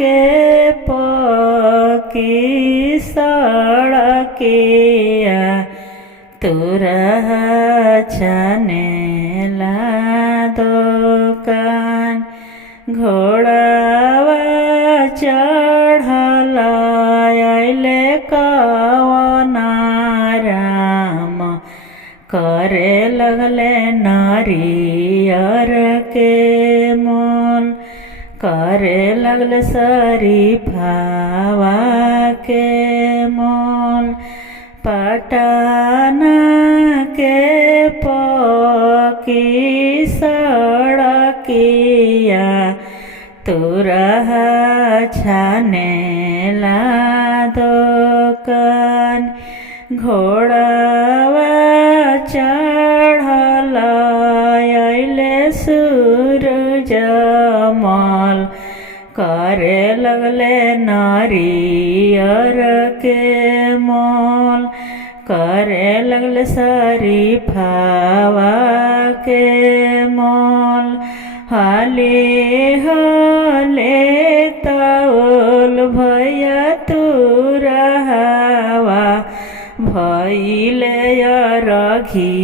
के पकी सड़किया तोरा छानेला दुकान घोड़ावा चढ़ल अइले कवना राम करे लगले नारियर के मोल करे लगले शरीफावा के मोल पटना के पकी सड़किया तोरा छानेला दुकान घोड़ावा चढ़ल अइले सूरजमल करे लगले नारियर के मोल करे लगले शरीफावा के मोल हाले हाले तौल भैया तोरा हवा भइले रघी